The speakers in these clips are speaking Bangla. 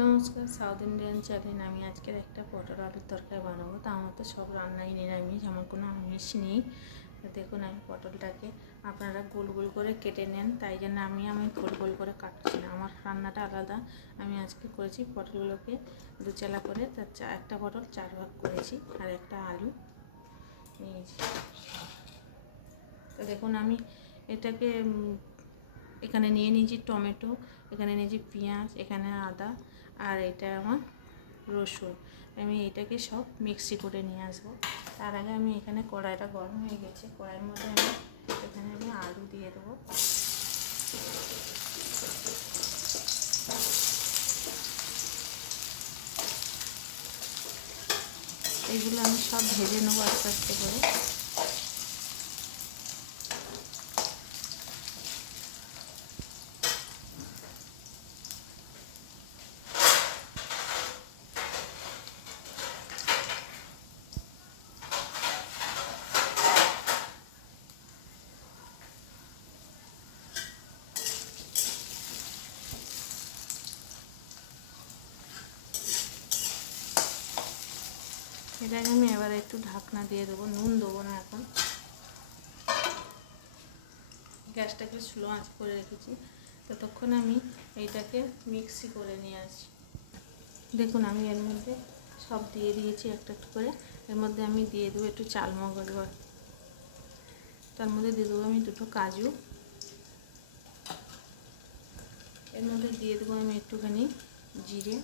নমস্কার, সাউথ ইন্ডিয়ান চ্যানেল। আমি আজকের একটা পটল আলুর তরকারি বানাবো। তা আমার তো সব রান্নাই নিরামিষ, আমার কোনো আমিষ নেই। দেখুন, আমি পটলটাকে আপনারা গোল গোল করে কেটে নেন, তাই জন্য আমি গোল গোল করে কাটছি না, আমার রান্নাটা আলাদা। আমি আজকে করেছি পটলগুলোকে দুচালা করে, তার একটা পটল 4 ভাগ করেছি আর একটা আলু নিয়েছি। তো দেখুন, আমি এটাকে এখানে নিয়ে নিয়েছি টমেটো, এখানে নিয়েছি পেঁয়াজ, এখানে আদা, আর এটা আমার রসুন। আমি এটাকে সব মিক্সি করে নিয়ে আসবো। তার আগে আমি এখানে কড়াইটা গরম হয়ে গেছে, কড়াইয়ের মধ্যে আমি আলু দিয়ে দেবো। এইগুলো আমি সব ভেজে নেবো আস্তে আস্তে করে। এটাকে আমি এবার একটু ঢাকনা দিয়ে দেবো, নুন দেবো না এখন। গ্যাসটাকে স্লো আঁচ করে রেখেছি, ততক্ষণ আমি এইটাকে মিক্সি করে নিয়ে আসি। দেখুন, আমি এর মধ্যে সব দিয়ে দিয়েছি একটা একটু করে। এর মধ্যে আমি দিয়ে দেবো একটু চালমগজ, তার মধ্যে দিয়ে দেবো আমি 2টো কাজু, এর মধ্যে দিয়ে দেবো আমি একটুখানি জিরে,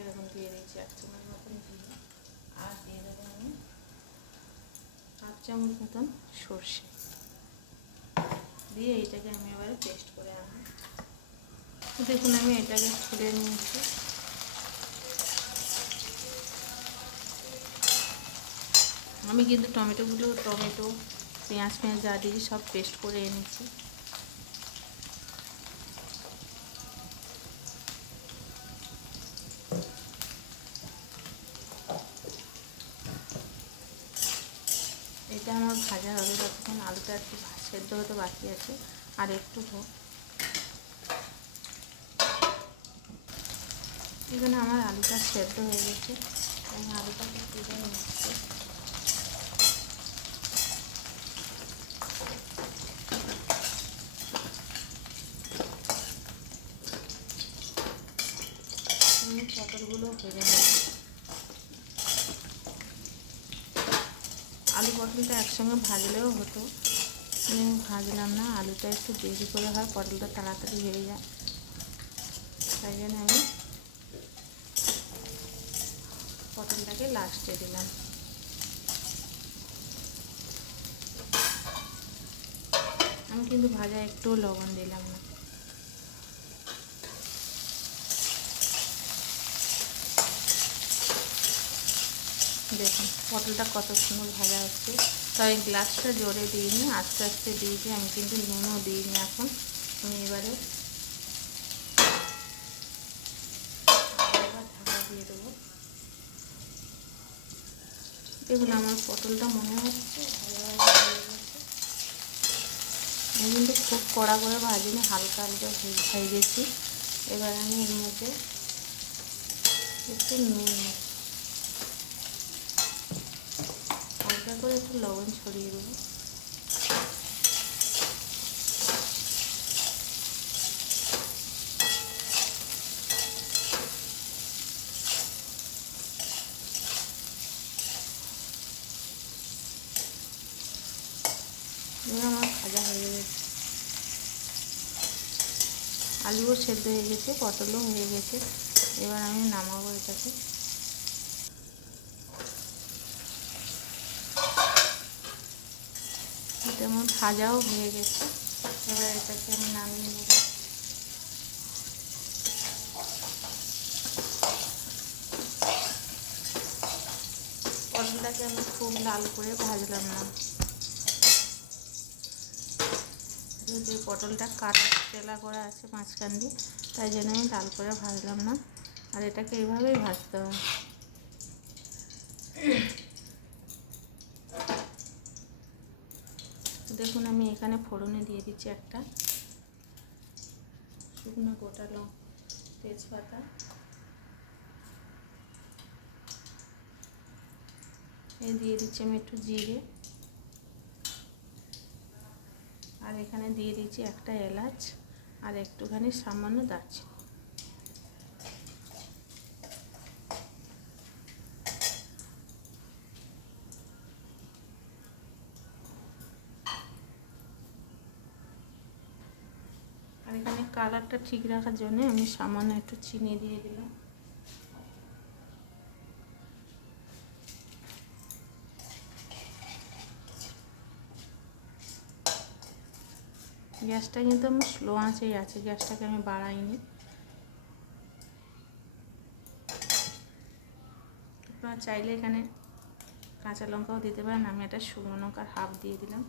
এরকম দিয়ে দিয়েছি 1 চামচ মতন জিরে, আর দিয়ে দেবো আমি 1 চামচ মতন সর্ষে দিয়ে এইটাকে আমি এবারে পেস্ট করে আনবো। দেখুন, আমি এটাকে খুলে নিয়েছি। আমি কিন্তু টমেটো পেঁয়াজ যা দিয়েছি সব পেস্ট করে এনেছি। এটা আমার ভাজা হবে, ততক্ষণ আলুটা একটু সেদ্ধ হতে বাকি আছে, আর একটু হোক। এখানে আমার আলুটা সেদ্ধ হয়ে গেছে, আমি আলুটাকে তুলে নিচ্ছি। আমি পটলগুলো ভেজে নেব। আলু পটলটা একসঙ্গে ভাজলেও হতো, আমি ভাজলাম না। আলুটা একটু দেরি করে হয়, পটলটা তাড়াতাড়ি হয়ে যায়, তাই জন্য আমি পটলটাকে লাস্টে দিলাম। আমি কিন্তু ভাজা একটুও লবণ দিলাম না। দেখুন পটলটা কত সুন্দর ভাজা হচ্ছে। তবে গ্লাসটা জোরে দিইনি, আস্তে আস্তে দিয়েছি। আমি কিন্তু নুনও দিইনি এখন। আমি এবারে ঢাকা দিয়ে দেবো। দেখুন, আমার পটলটা মনে হচ্ছে ভালোভাবে হয়ে গেছে। আমি কিন্তু খুব কড়া করে ভাজিনি, হালকা হালকা ভেজেছি। এবার আমি এর মধ্যে একটু নুন, হালকা করে একটু লবণ ছড়িয়ে দেবো। এবার আমার ভাজা হয়ে গেছে, আলুও সেদ্ধ হয়ে গেছে, পটলও হয়ে গেছে। এবার আমি নামাবো এটাকে। এটা আমার ভাজাও হয়ে গেছে, এবার এটাকে আমি নামিয়ে নেব। পটলটাকে আমি খুব লাল করে ভাজলাম না, যে পটলটা কাটা তেলা করা আছে মাঝখান দিয়ে, তাই জন্য আমি লাল করে ভাজলাম না। আর এটাকে এইভাবেই ভাজতে হবে। দেখুন, আমি এখানে ফোড়নে দিয়ে দিচ্ছি একটা শুকনো গোটা তেজপাতা, দিয়ে দিচ্ছি আমি একটু জিরে, আর এখানে দিয়ে দিচ্ছি একটা এলাচ আর একটুখানি সামান্য দারচিনি। আর এখানে কালারটা ঠিক রাখার জন্য আমি সামান্য একটু চিনি দিয়ে দিলাম। গ্যাসটা কিন্তু আমার স্লো আঁচেই আছে, গ্যাসটাকে আমি বাড়াইনি। আপনারা চাইলে এখানে কাঁচা লঙ্কাও দিতে পারেন, আমি একটা শুকনো লঙ্কার হাফ দিয়ে দিলাম।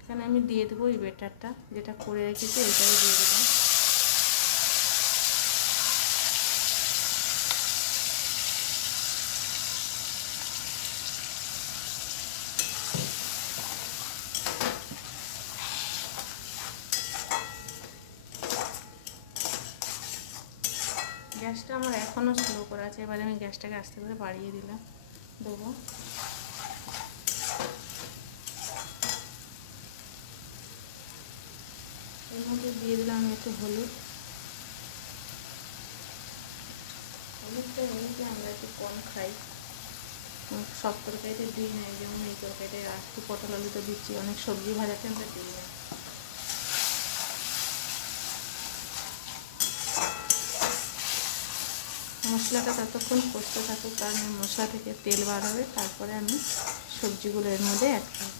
এখানে আমি দিয়ে দেবো এই ব্যাটারটা যেটা করে রেখেছি, ওইটাই দিয়ে দেবো। গ্যাসটা আমার এখনও স্লো করা আছে, এবারে আমি গ্যাসটাকে আস্তে করে বাড়িয়ে দেবো। এর মধ্যে দিয়ে দিলাম আমি একটু হলুদ। হলুদটা আমরা একটু কম খাই, সব তরকারিতে দিই না, যেমন এই তরকারিতে একটু পটল আলু তো দিচ্ছি, অনেক সবজি ভাজাতে আমরা দিই না। মশলাটা ততক্ষণ কষতে থাকুক, কারণ মশলা থেকে তেল বার হবে, তারপরে আমি সবজিগুলো এর মধ্যে অ্যাড করব।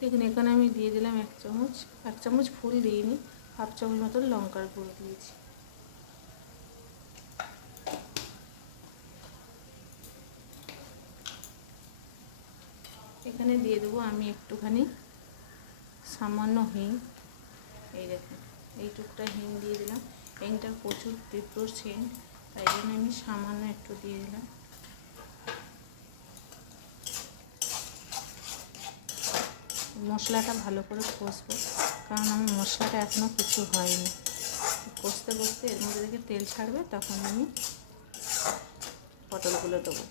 দেখুন এখানে আমি দিয়ে দিলাম এক চামচ ফুল দিইনি, হাফ চামচ মতন লঙ্কার গুঁড়ো দিয়েছি। এখানে দিয়ে দেবো আমি একটুখানি সামান্য হিং। এই দেখুন এইটুকটা হিং দিয়ে দিলাম। হিংটার প্রচুর তীব্র সেন্ট, তাই জন্য আমি সামান্য একটু দিয়ে দিলাম। মশলাটা ভালো করে কষবো, কারণ আমার মশলাটা এখনও কিছু হয়নি। কষতে কষতে এর মধ্যে থেকে তেল ছাড়বে, তখন আমি পটলগুলো দেবো।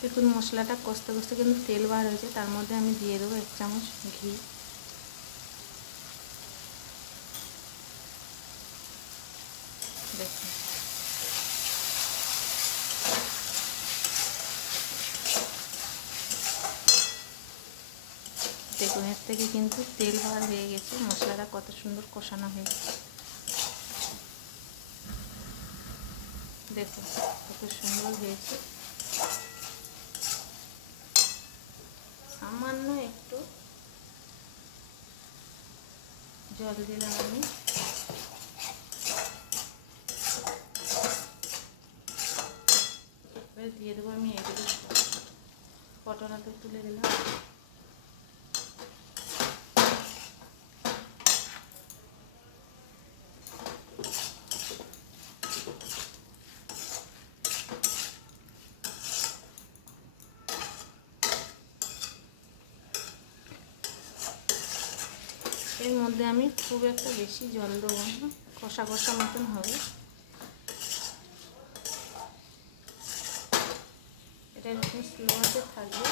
দেখুন মশলাটা কষতে কষতে কিন্তু তেল বার হয়েছে, তার মধ্যে আমি দিয়ে দেবো 1 চামচ ঘি। দেখুন দেখুন এর থেকে কিন্তু তেল বার হয়ে গেছে, মশলাটা কত সুন্দর কষানো হয়েছে। দেখুন কত সুন্দর হয়েছে। সামান্য একটু জল দিলাম আমি। এবার দিয়ে দেবো আমি এদিকে পটল আলু তুলে দিলাম। এর মধ্যে আমি খুব একটা বেশি জল দেবো না, কষা কষা মতন হবে। এটা এরকম স্লো আঁচে থাকবে,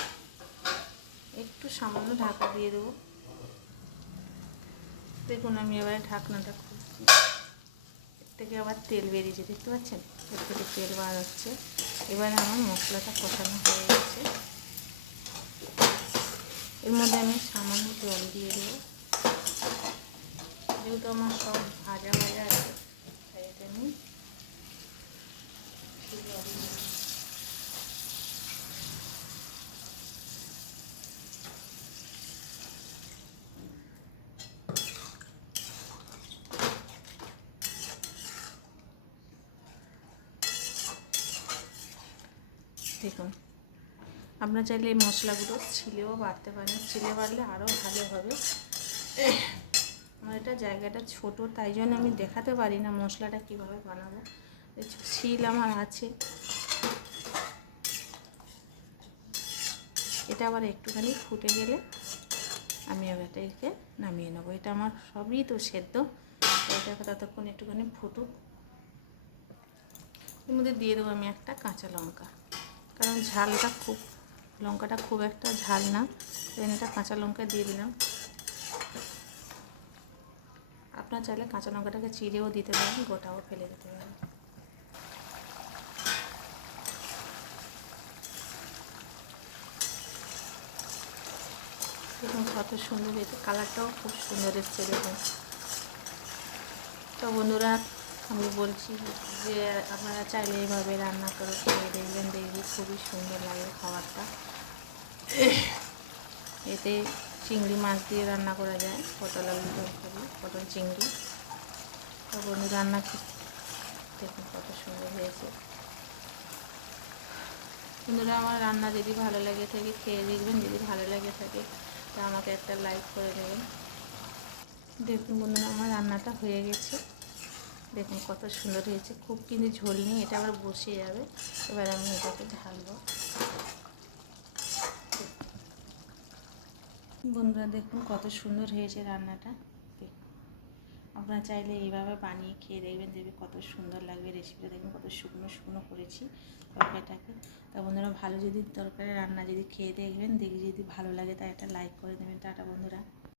একটু সামান্য ঢাকা দিয়ে দেবো। দেখুন আমি এবারে ঢাকনাটা খুলছি, এর থেকে আবার তেল বেরিয়েছে, দেখতে পাচ্ছেন এর থেকে তেল বার হচ্ছে। এবারে আমার মশলাটা কষানো হয়ে গেছে, এর মধ্যে আমি সামান্য জল দিয়ে দেবো। যেহেতু আমার সব ভাজা আছে, তাই এটা আমি দেখুন আপনারা চাইলে এই মশলাগুলো ছিলেও বাড়তে পারেন, ছিলে বাড়লে আরও ভালো হবে। আমার এটা জায়গাটা ছোট, তাই জন্য আমি দেখাতে পারি না মশলাটা কীভাবে বানাবো। শিল আমার আছে, এটা আবার একটুখানি ফুটে গেলে আমি আবার এটাকে নামিয়ে নেবো। এটা আমার সবই তো সেদ্ধ, এটাকে ততক্ষণ একটুখানি ফুটুক। এর মধ্যে দিয়ে দেবো আমি একটা কাঁচা লঙ্কা, কারণ ঝালটা লঙ্কাটা খুব একটা ঝাল না, এটা কাঁচা লঙ্কা দিয়ে দিলাম। আপনার চাইলে কাঁচা লঙ্কাটাকে চিড়েও দিতে পারেন, গোটাও ফেলে দিতে পারেন। দেখুন কত সুন্দর হয়েছে, কালারটাও খুব সুন্দর এসছে দেখুন। তো বন্ধুরা আমি বলছি যে আপনারা চাইলে এইভাবে রান্না করে খেয়ে দেখবেন, দেখবি খুবই সুন্দর লাগে খাবারটা। এতে চিংড়ি মাছ দিয়ে রান্না করা যায়, পটল আলু তরকারি, পটল চিংড়ি। তো বন্ধু রান্না দেখুন কত সুন্দর হয়েছে। বন্ধুরা আমার রান্না যদি ভালো লাগে থাকে খেয়ে দেখবেন, যদি ভালো লাগে থাকে তা আমাকে একটা লাইক করে দেবেন। দেখুন বন্ধুরা আমার রান্নাটা হয়ে গেছে, দেখুন কত সুন্দর হয়েছে, খুব কিন্তু ঝোল নেই, এটা আবার বসে যাবে। এবার আমি এটাকে ঢালবো। বন্ধুরা দেখুন কত সুন্দর হয়েছে রান্নাটা। আপনারা চাইলে এইভাবে বানিয়ে খেয়ে দেখবেন, দেখবে কত সুন্দর লাগবে রেসিপিটা। দেখুন কত শুকনো শুকনো করেছি তরকারিটাকে। তা বন্ধুরা ভালো যদি তরকারি রান্না যদি খেয়ে দেখবেন, দেখি যদি ভালো লাগে তা একটা লাইক করে দেবেন। টাটা বন্ধুরা।